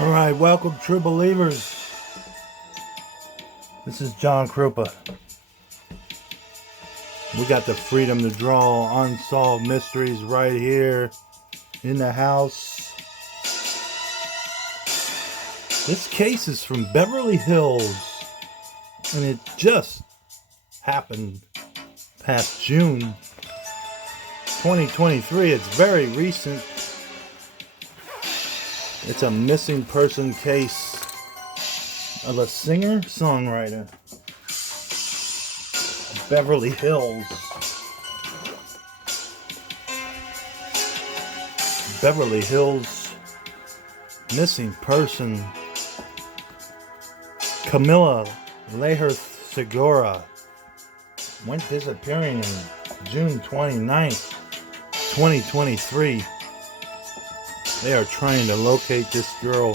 Alright, welcome true believers. This is John Krupa. We got the freedom to draw unsolved mysteries right here in the house. This case is from Beverly Hills, and it just happened past June 2023. It's very recent. It's a missing person case of a singer-songwriter. Beverly Hills. Beverly Hills missing person. Camela Leierth-Segura went disappearing on June 29th, 2023. They are trying to locate this girl.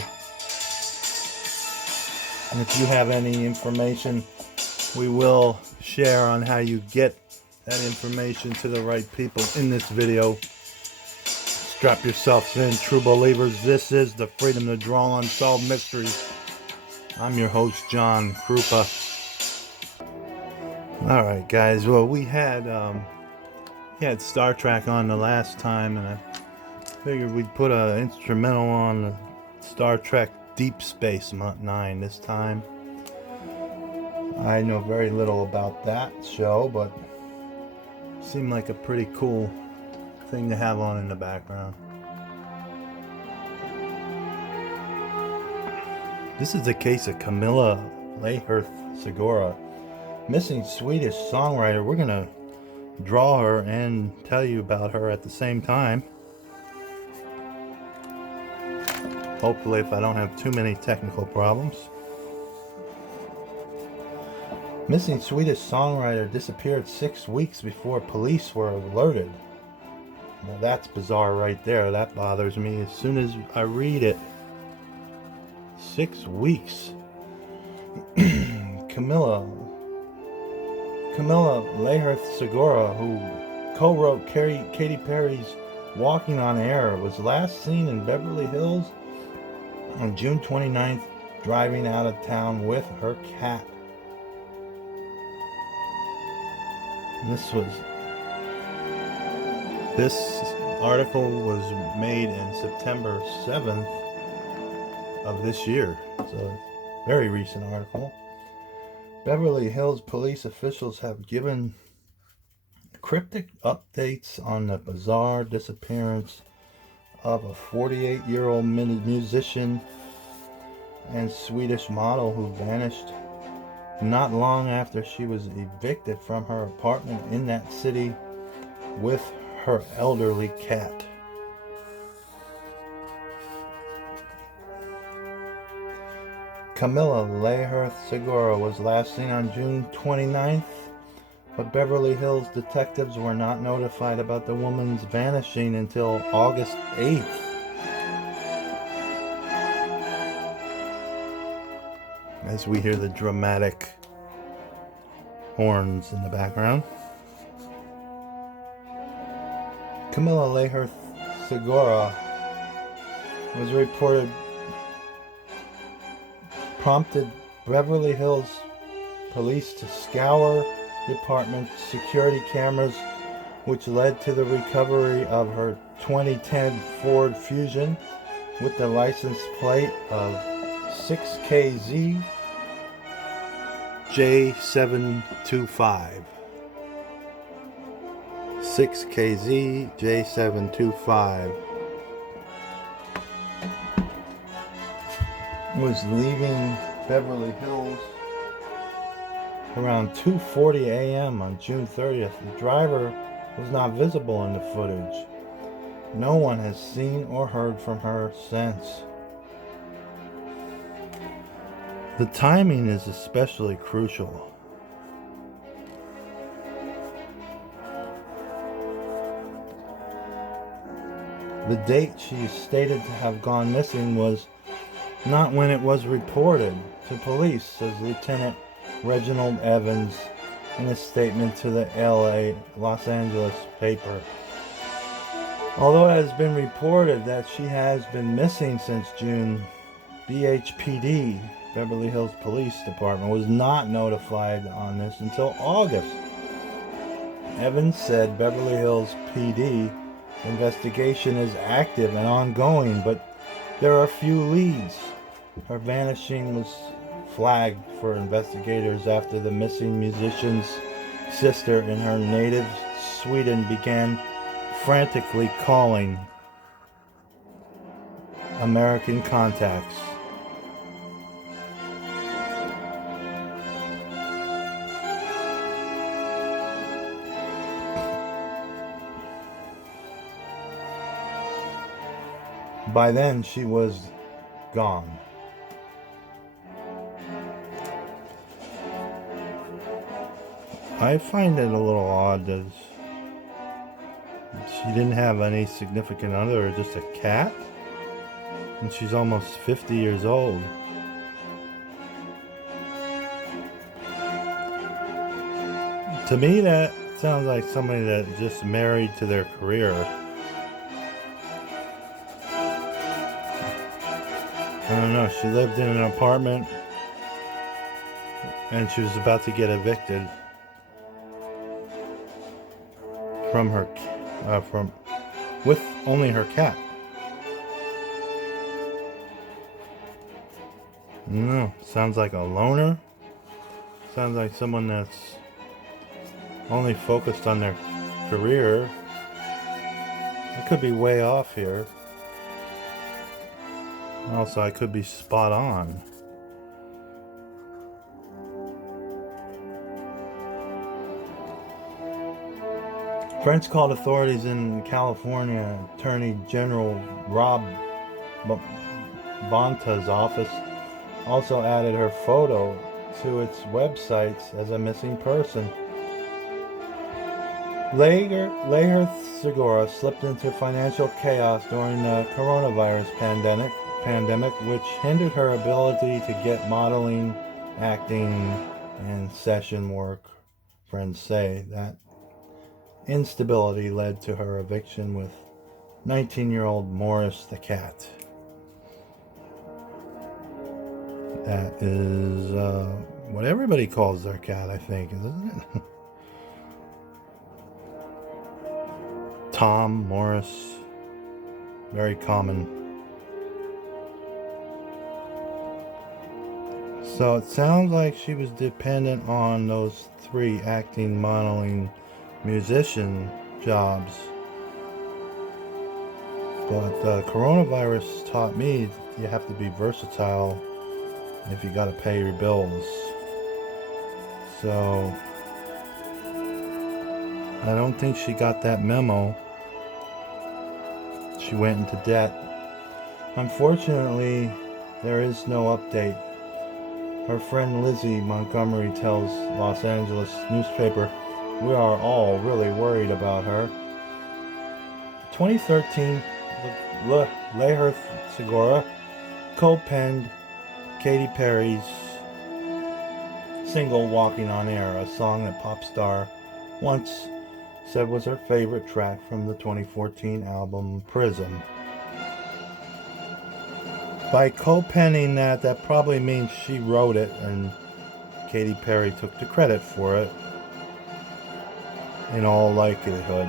And if you have any information, we will share on how you get that information to the right people in this video. Strap yourselves in, true believers. This is the Freedom to Draw Unsolved Mysteries. I'm your host, John Krupa. Alright guys, well we had Star Trek on the last time, and I figured we'd put an instrumental on Star Trek Deep Space Nine this time. I know very little about that show, but it seemed like a pretty cool thing to have on in the background. This is the case of Camela Leierth-Segura, missing Swedish songwriter. We're gonna draw her and tell you about her at the same time. Hopefully, if I don't have too many technical problems. Missing Swedish songwriter disappeared 6 weeks before police were alerted. Now that's bizarre right there. That bothers me as soon as I read it. 6 weeks. Camela Leierth-Segura, who co-wrote Katy Perry's Walking on Air, was last seen in Beverly Hills on June 29th, driving out of town with her cat. This article was made in September 7th of this year. It's a very recent article. Beverly Hills police officials have given cryptic updates on the bizarre disappearance of a 48-year-old musician and Swedish model who vanished not long after she was evicted from her apartment in that city with her elderly cat. Camela Leierth-Segura was last seen on June 29th, but Beverly Hills detectives were not notified about the woman's vanishing until August 8th. As we hear the dramatic horns in the background. Camela Leierth-Segura was reported prompted Beverly Hills police to scour the apartment's security cameras, which led to the recovery of her 2010 Ford Fusion with the license plate of 6KZ J725. 6KZ J725 was leaving Beverly Hills around 2:40 a.m. on June 30th. The driver was not visible in the footage. No one has seen or heard from her since. The timing is especially crucial. The date she is stated to have gone missing was not when it was reported to police, says Lieutenant Reginald Evans in a statement to the Los Angeles paper. Although it has been reported that she has been missing since June BHPD, Beverly Hills Police Department, was not notified on this until August. Evans said Beverly Hills PD investigation is active and ongoing, but there are few leads. Her vanishing was flagged for investigators after the missing musician's sister in her native Sweden began frantically calling American contacts. By then, she was gone. I find it a little odd that she didn't have any significant other, just a cat, and she's almost 50 years old. To me, that sounds like somebody that just married to their career. I don't know, she lived in an apartment and she was about to get evicted from her with only her cat. No, sounds like a loner. Sounds like someone that's only focused on their career. I could be way off here. Also, I could be spot on. Friends called authorities in California. Attorney General Rob Bonta's office also added her photo to its websites as a missing person. Leierth-Segura slipped into financial chaos during the coronavirus pandemic, which hindered her ability to get modeling, acting, and session work. Friends say that instability led to her eviction with 19-year-old Morris the cat. That is what everybody calls their cat, I think, isn't it? Tom, Morris, very common. So it sounds like she was dependent on those 3 acting, modeling, musician jobs. But the coronavirus taught me you have to be versatile if you got to pay your bills. So I don't think she got that memo. She went into debt. Unfortunately, there is no update. Her friend Lizzie Montgomery tells Los Angeles newspaper, "We are all really worried about her." 2013, Leierth-Segura co-penned Katy Perry's single "Walking on Air," a song that pop star once said was her favorite track from the 2014 album Prism. By co-penning that probably means she wrote it and Katy Perry took the credit for it, in all likelihood.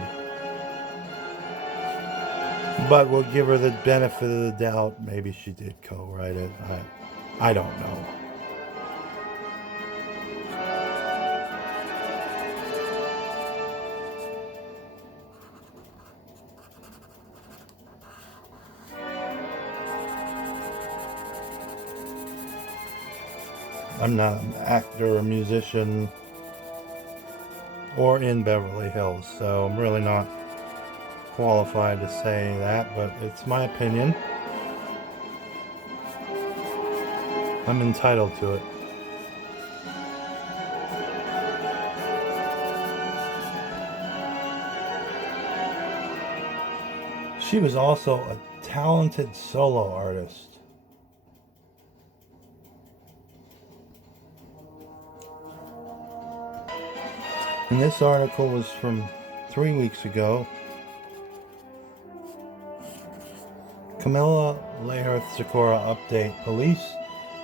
But we'll give her the benefit of the doubt. Maybe she did co-write it. I don't know. I'm not an actor or musician or in Beverly Hills, so I'm really not qualified to say that, but it's my opinion. I'm entitled to it. She was also a talented solo artist. And this article was from 3 weeks ago. Camela Leierth-Segura update. Police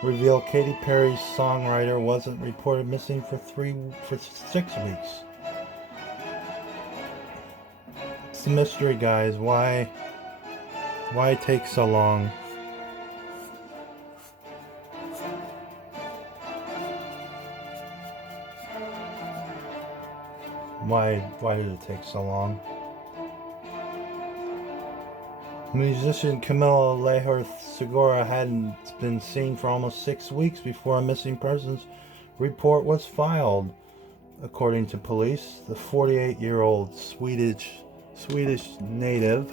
reveal Katy Perry's songwriter wasn't reported missing for 6 weeks. It's the mystery, guys. Why take so long? Why did it take so long? Musician Camela Leierth-Segura hadn't been seen for almost 6 weeks before a missing persons report was filed. According to police, the 48-year-old Swedish native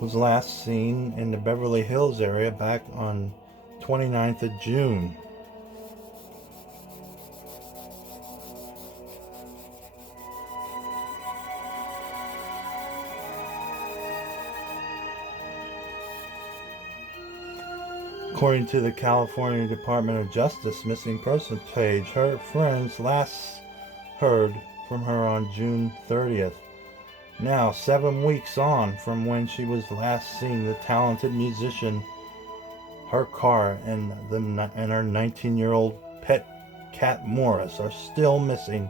was last seen in the Beverly Hills area back on 29th of June. According to the California Department of Justice missing persons page, her friends last heard from her on June 30th. Now, 7 weeks on from when she was last seen, the talented musician, her car, and her 19-year-old pet cat Morris are still missing,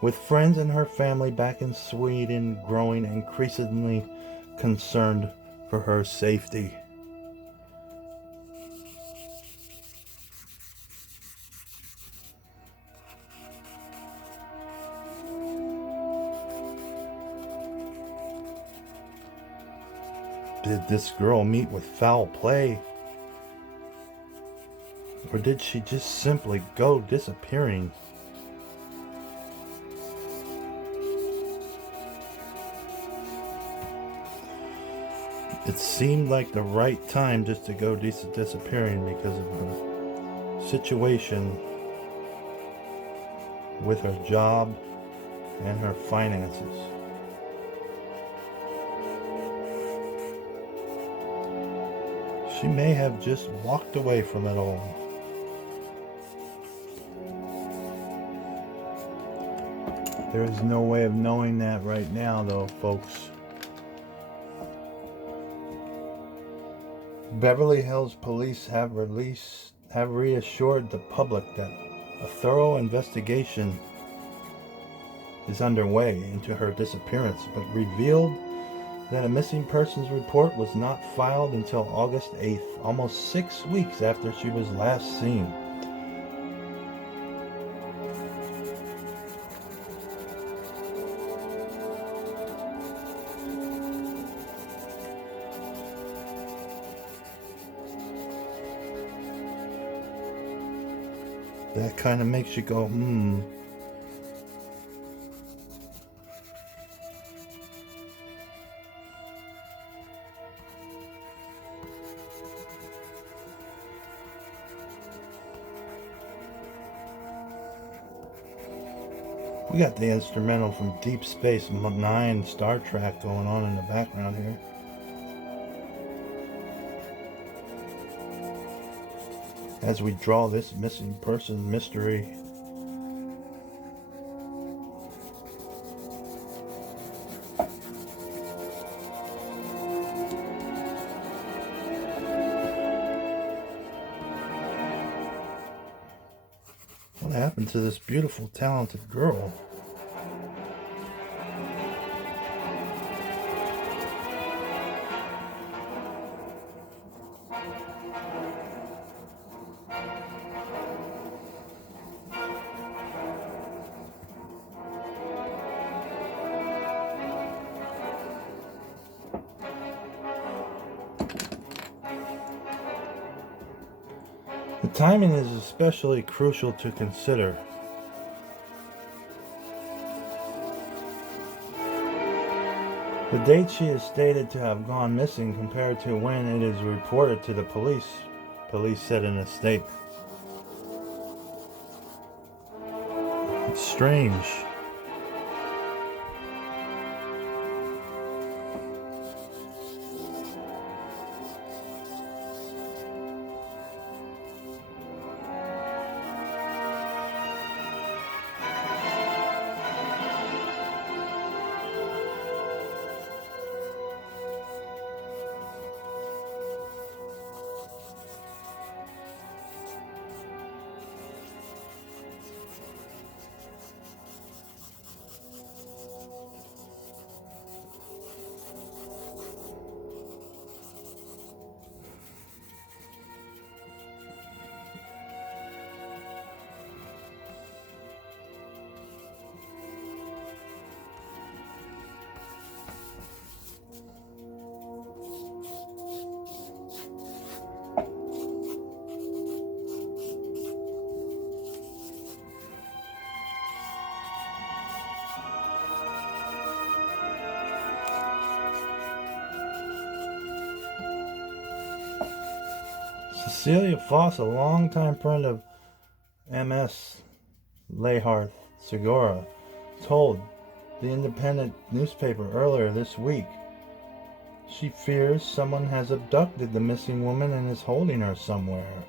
with friends and her family back in Sweden growing increasingly concerned for her safety. Did this girl meet with foul play? Or did she just simply go disappearing? It seemed like the right time just to go disappearing because of her situation with her job and her finances. She may have just walked away from it all. There is no way of knowing that right now, though, folks. Beverly Hills police have reassured the public that a thorough investigation is underway into her disappearance, but revealed that a missing persons report was not filed until August 8th, almost 6 weeks after she was last seen. That kind of makes you go, We got the instrumental from Deep Space Nine Star Trek going on in the background here. As we draw this missing person mystery. What happened to this beautiful, talented girl? The timing is especially crucial to consider. The date she is stated to have gone missing compared to when it is reported to the police said in a statement. It's strange. Cecilia Foss, a longtime friend of MS Leierth-Segura, told the Independent newspaper earlier this week she fears someone has abducted the missing woman and is holding her somewhere.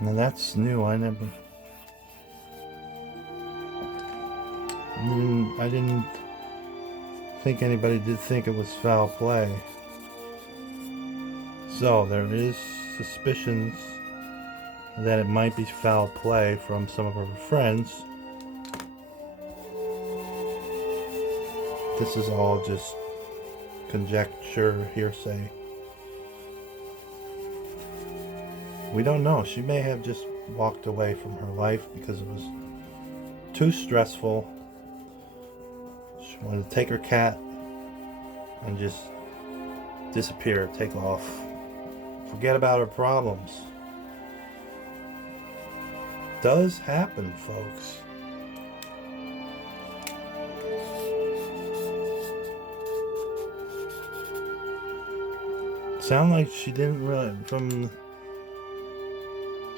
Now that's new. I didn't think anybody did think it was foul play. So there is suspicions that it might be foul play from some of her friends. This is all just conjecture, hearsay. We don't know. She may have just walked away from her life because it was too stressful. She wanted to take her cat and just disappear, take off. Forget about her problems. Does happen, folks. Sound like she didn't really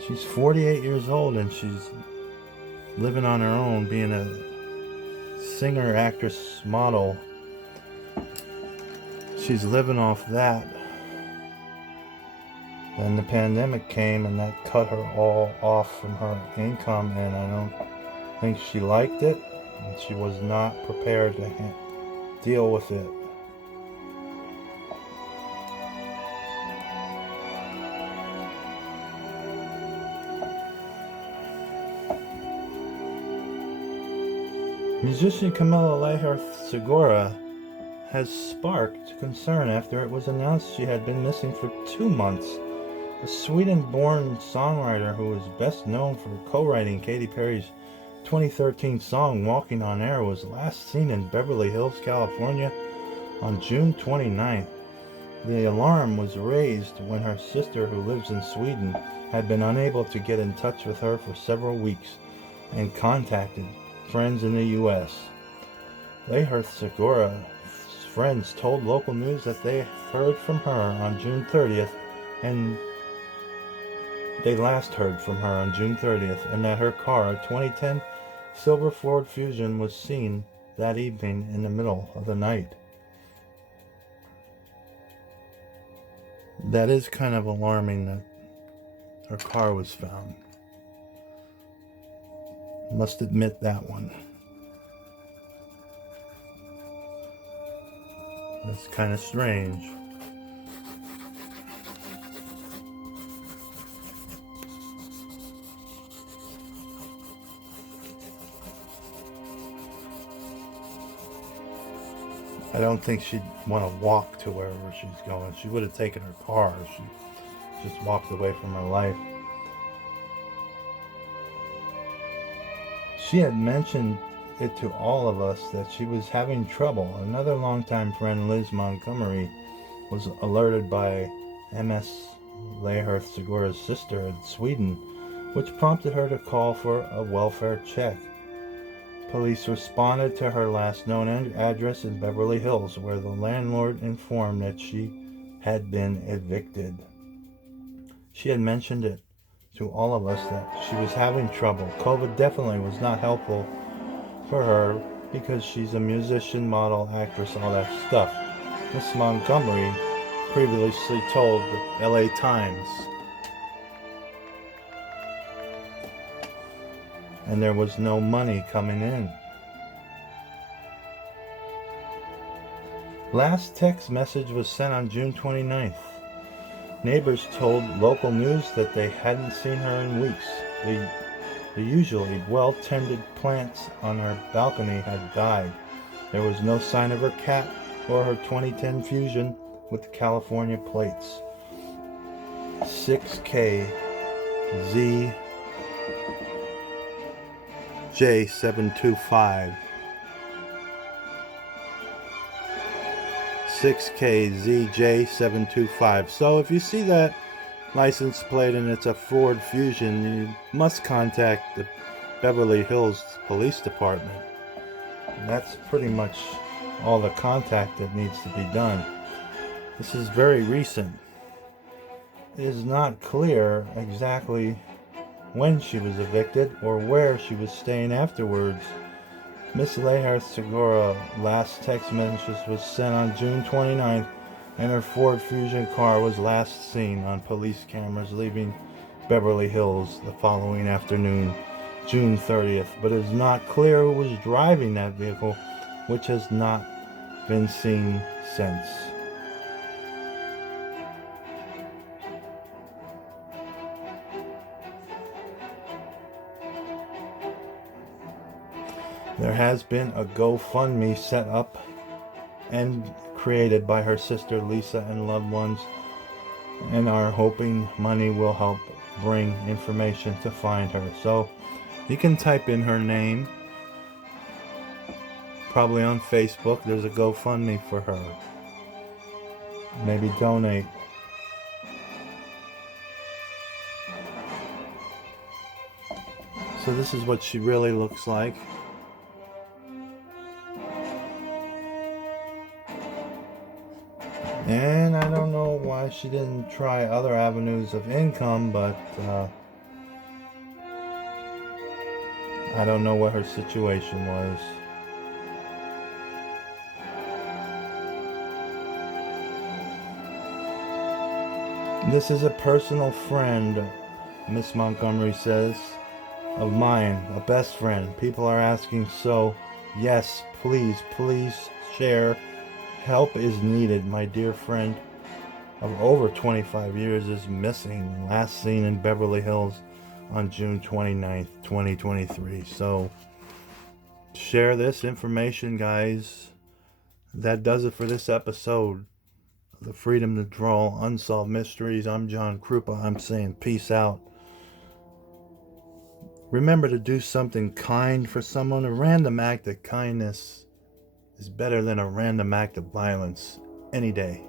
she's 48 years old and she's living on her own, being a singer, actress, model. She's living off that. Then the pandemic came and that cut her all off from her income, and I don't think she liked it, and she was not prepared to deal with it. Musician Camela Leierth-Segura has sparked concern after it was announced she had been missing for 2 months. A Sweden-born songwriter who is best known for co-writing Katy Perry's 2013 song Walking on Air was last seen in Beverly Hills, California on June 29th. The alarm was raised when her sister, who lives in Sweden, had been unable to get in touch with her for several weeks and contacted friends in the U.S. Leierth-Segura's friends told local news that they heard from her on June 30th and they last heard from her on June 30th, and that her car, a 2010 silver Ford Fusion, was seen that evening in the middle of the night. That is kind of alarming that her car was found. Must admit that one. That's kind of strange. I don't think she'd want to walk to wherever she's going. She would have taken her car. She just walked away from her life. She had mentioned it to all of us that she was having trouble. Another longtime friend, Liz Montgomery, was alerted by MS Leierth-Segura's sister in Sweden, which prompted her to call for a welfare check. Police responded to her last known address in Beverly Hills, where the landlord informed that she had been evicted. She had mentioned it to all of us that she was having trouble. COVID definitely was not helpful for her because she's a musician, model, actress, all that stuff. Miss Montgomery previously told the LA Times. And there was no money coming in. Last text message was sent on June 29th. Neighbors told local news that they hadn't seen her in weeks. The usually well-tended plants on her balcony had died. There was no sign of her cat or her 2010 Fusion with the California plates. 6KZ J725. 6KZJ725. So if you see that license plate and it's a Ford Fusion, you must contact the Beverly Hills Police Department. And that's pretty much all the contact that needs to be done. This is very recent. It is not clear exactly when she was evicted or where she was staying afterwards. Miss Leierth-Segura last text message was sent on June 29th, and her Ford Fusion car was last seen on police cameras leaving Beverly Hills the following afternoon, June 30th, but it is not clear who was driving that vehicle, which has not been seen since. There has been a GoFundMe set up and created by her sister Lisa and loved ones, and are hoping money will help bring information to find her. So you can type in her name, probably on Facebook. There's a GoFundMe for her. Maybe donate. So this is what she really looks like. And I don't know why she didn't try other avenues of income, but I don't know what her situation was. This is a personal friend, Miss Montgomery says, of mine, a best friend. People are asking, so yes, please share. Help is needed. My dear friend of over 25 years is missing, last seen in Beverly Hills on June 29th, 2023. So share this information, guys. That does it for this episode. The Freedom to Draw Unsolved Mysteries. I'm John Krupa. I'm saying peace out. Remember to do something kind for someone. A random act of kindness is better than a random act of violence any day.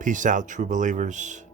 Peace out, true believers.